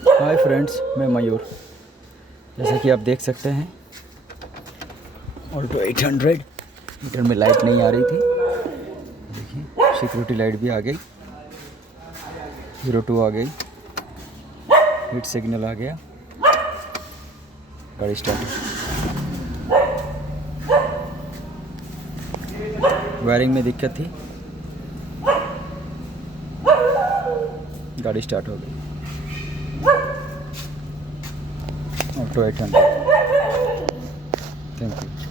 Hi friends, मैं मयूर। जैसा कि आप देख सकते हैं, ऑल्टो 800 मीटर में लाइट नहीं आ रही थी। देखिए, सिक्योरिटी लाइट भी आ गई, 02 आ गई, हिट सिग्नल आ गया, गाड़ी स्टार्ट। वायरिंग में दिक्कत थी, गाड़ी स्टार्ट हो गई। ऑल्टो 800। Thank you.